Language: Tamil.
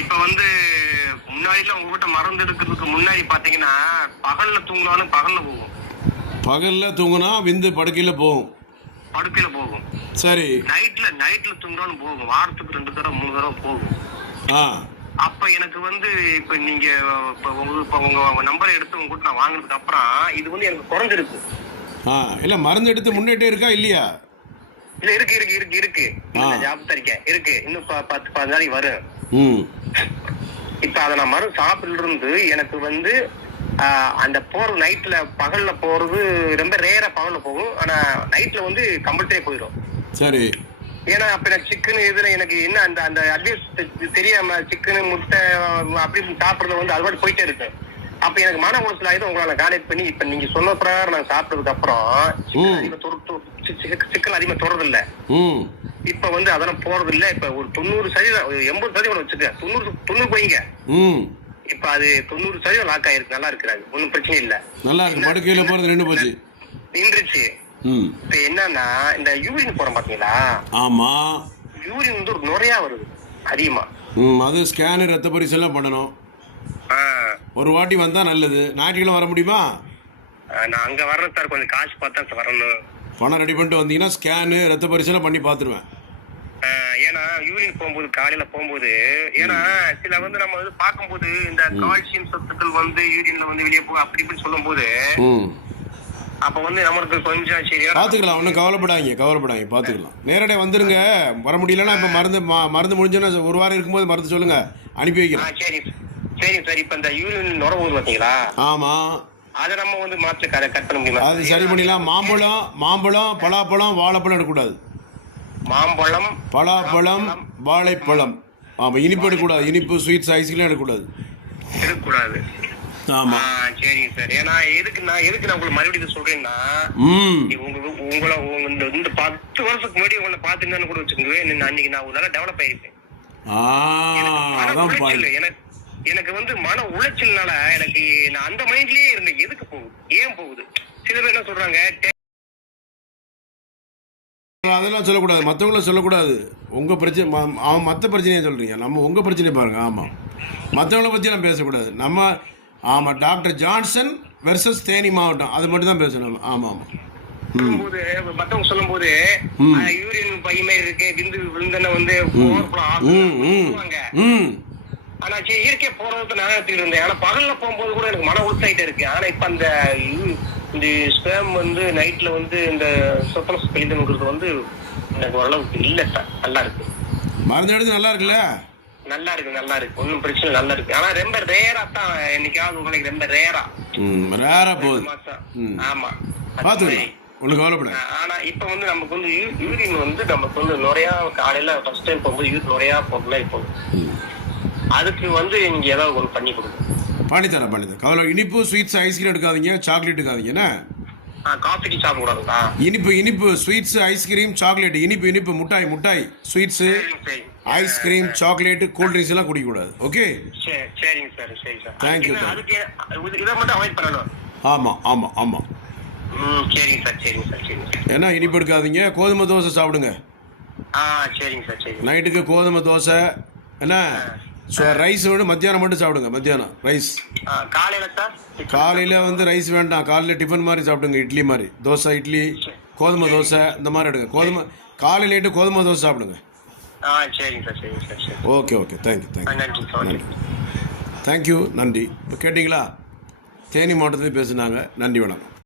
இப்ப வந்து முன்னாடிலாம் உங்ககிட்ட மருந்து எடுக்கிறதுக்கு முன்னாடி பாத்தீங்கன்னா பகல்ல தூங்கினாலும் பகல்ல போகும். பகல்ல தூங்கினா விந்து படுக்கையில போகும். படுக்கையில போகும். சரி. நைட்ல தூங்கினாலும் போகும். வாரத்துக்கு 2 தடவை 3 தடவை போகும். ஆ. அப்ப எனக்கு வந்து இப்ப நீங்க உங்க நம்பரை எடுத்து உங்ககிட்ட நான் வாங்கினதுக்கு அப்புறம் இது வந்து எனக்கு குறைஞ்சிருக்கு. இல்ல மருந்து எடுத்து முன்னேட்டே இருக்கா இல்லையா? இல்ல இருக்கு ஜாப் தரிக்கேன் இருக்கு. இன்னும் 10-15 நாளைக்கு வரும். இப்ப அதை நான் மருந்து சாப்பிட்டு இருந்து எனக்கு வந்து அந்த போறது நைட்ல பகல்ல போறது ரொம்ப ரேரா பகல்ல போகும். ஆனா நைட்ல வந்து கம்பல்சரியா போயிடும். சரி. ஏன்னா அப்ப எனக்கு சிக்கன் இதுல எனக்கு என்ன அந்த அந்த அட்வைஸ் தெரியாம சிக்கன் முட்டை அப்படி சாப்பிடுறது வந்து அது மாதிரி போயிட்டே இருக்கு. அப்ப எனக்கு மன உளைச்சல் ஆயுது. உங்களை கான்டாக்ட் பண்ணி இப்ப நீங்க சொன்ன பிரகாரம் நான் சாப்பிட்டதுக்கு அப்புறம் சிக்கன் அதிகமா தொடறது இல்ல. இப்ப வந்து அதெல்லாம் போறது இல்ல. இப்ப ஒரு 90% 80% வச்சுக்க 90 போயிங்க. இப்ப அது 90% லாக் ஆயிருக்கு. நல்லா இருக்கிறாங்க. ஒன்னும் பிரச்சனை இல்ல. நல்லா இருக்கு. படுக்கையில போறது நின்னு போச்சு. நின்றுச்சு. இப்ப என்னன்னா இந்த யூரின் போறோம் பாத்தீங்களா? ஆமா. யூரின் வந்து ஒரு நுரையா வருது அதிகமா. அது ஸ்கேன் ரத்த பரிசோதனை பண்ணணும். ஒரு வாட்டி வந்தா நல்லது. ஞாயிற்றுக்கிழமை வர முடியுமா? நான் அங்க வர்றேன் சார். கொஞ்சம் காசு பார்த்தா வரணும். பணம் ரெடி பண்ணிட்டு வந்தீங்கன்னா ஸ்கேனு ரத்த பரிசோதனை பண்ணி பாத்துருவேன். ஏன்னா யூரின் போகும்போது காலையில போகும்போது ஏன்னா சில வந்து நம்ம வந்து பார்க்கும்போது இந்த கால்சியம் சத்துக்கள் வந்து யூரின்ல வந்து வெளியே போகும் அப்படி இப்படி சொல்லும் போது அப்ப வந்து நம்மளுக்கு கொஞ்சம் சரியா பாத்துக்கலாம். ஒன்னும் கவலைப்படாங்க பாத்துக்கலாம். நேரடியா வந்துருங்க. வர முடியலன்னா இப்ப மருந்து முடிஞ்சோன்னா ஒரு வாரம் இருக்கும்போது மருந்து சொல்லுங்க, அனுப்பி வைக்கிறேன். சரி சார். இப்ப இந்த யூரின் நுர போகுது பாத்தீங்களா? ஆமா. அதை நம்ம வந்து மாற்று கட் பண்ண முடியுமா? அது சரி பண்ணிடலாம். மாம்பழம் பலாப்பழம் வாழைப்பழம் எடுக்கக்கூடாது. மாம்பழம் பலாப்பழம் வாழைப்பழம். ஆமா. இனிப்பு எடுக்கக்கூடாது. இனிப்பு ஸ்வீட்ஸ் ஐஸ்கிரீம் எடுக்கக்கூடாது. ஆமா. சரிங்க சார். ஏன்னா எதுக்கு நான் உங்களுக்கு மறுபடியும் சொல்றேன்னா உங்களை இந்த 10 வருஷத்துக்கு முன்னாடி உங்களை பாத்துருந்தான்னு கூட வச்சுக்கோங்க. அன்னைக்கு நான் ஒரு டெவலப் ஆயிருப்பேன். எனக்கு வந்து மன உளைச்சல்னால எனக்கு நான் அந்த மைண்ட்லயே இருந்தேன். எதுக்கு போகுது, ஏன் போகுது? சில பேர் என்ன சொல்றாங்க, அதெல்லாம் சொல்லக்கூடாது. மற்றவங்கள சொல்லக்கூடாது. உங்க பிரச்சனை அவன் மற்ற பிரச்சனையை சொல்றீங்க. நம்ம உங்க பிரச்சனையை பாருங்க. ஆமா. மற்றவங்கள பத்தி எல்லாம் பேசக்கூடாது. நம்ம ஆமா டாக்டர் ஜான்சன் வெர்சஸ் தேனி மாவட்டம் அது மட்டும் தான் பேசணும். ஆமா ஆமா. மத்தவங்க சொல்லும் போது யூரின் பையமே இருக்கு விந்து விழுந்தன வந்து ஆனா இயற்கை போறதுக்கு நான் எடுத்துட்டு இருந்தேன். ஆனா பகல்ல போகும்போது கூட எனக்கு மன உற்சாகிட்டே இருக்கு. ஆனா இப்ப இந்த ஸ்பேம் வந்து நைட்ல வந்து இந்த சொப்பனஸ் கழிதல்ங்கிறது வந்து எனக்கு ஓரளவுக்கு இல்ல சார். நல்லா இருக்கு. மருந்து எடுத்து நல்லா இருக்குல்ல? நல்லா இருக்கு. ஒன்னும் பிரச்சனை நல்லா இருக்கு. ஆனா ரொம்ப ரேரா தான் என்னைக்காவது உங்களுக்கு ரொம்ப ரேரா போகுது. ஆமா பாத்துக்கலாம். ஒண்ணு கவலைப்பட. ஆனா இப்ப வந்து நமக்கு வந்து யூரின் வந்து நமக்கு வந்து நுரையா காலையில ஃபர்ஸ்ட் டைம் போகும்போது யூரின் நுரையா போகல. இப்போ அதுக்கு வந்து நீங்க ஏதாவது ஒன்று பண்ணி கொடுங்க. பண்ணித்தரேன். கவலை. இனிப்பு ஸ்வீட்ஸ் ஐஸ்கிரீம் எடுக்காதீங்க, சாக்லேட் எடுக்காதீங்க. என்ன காஃபி டீ சாப்பிடக்கூடாதுங்களா? இனிப்பு ஸ்வீட்ஸ் ஐஸ்கிரீம் சாக்லேட் இனிப்பு முட்டாய் sweets ice cream chocolate cool drinks எல்லாம் குடிக்க கூடாது. ஓகே. சரிங்க சார். சரி சார். தேங்க்யூ. அதுக்கு இதை மட்டும் அவாய்ட் பண்ணணும். ஆமா. சரிங்க சார். ஏன்னா இனிப்பு எடுக்காதீங்க. கோதுமை தோசை சாப்பிடுங்க. சரிங்க சார். சரி. நைட்டுக்கு கோதுமை தோசை. என்ன ரைஸ் வேணும். மத்தியானம் மட்டும் சாப்பிடுங்க. மத்தியானம் ரைஸ். காலையில வந்து ரைஸ் வேண்டாம். காலையில டிஃபன் மாதிரி சாப்பிடுங்க. இட்லி மாதிரி தோசை இட்லி கோதுமை தோசை இந்த மாதிரி எடுங்க. காலையில கோதுமை தோசை சாப்பிடுங்க. சரிங்க சார். ஓகே. தேங்க்யூ. நன்றி. இப்போ கேட்டிங்களா? தேனி மாவட்டத்தில் பேசுனாங்க. நன்றி, வணக்கம்.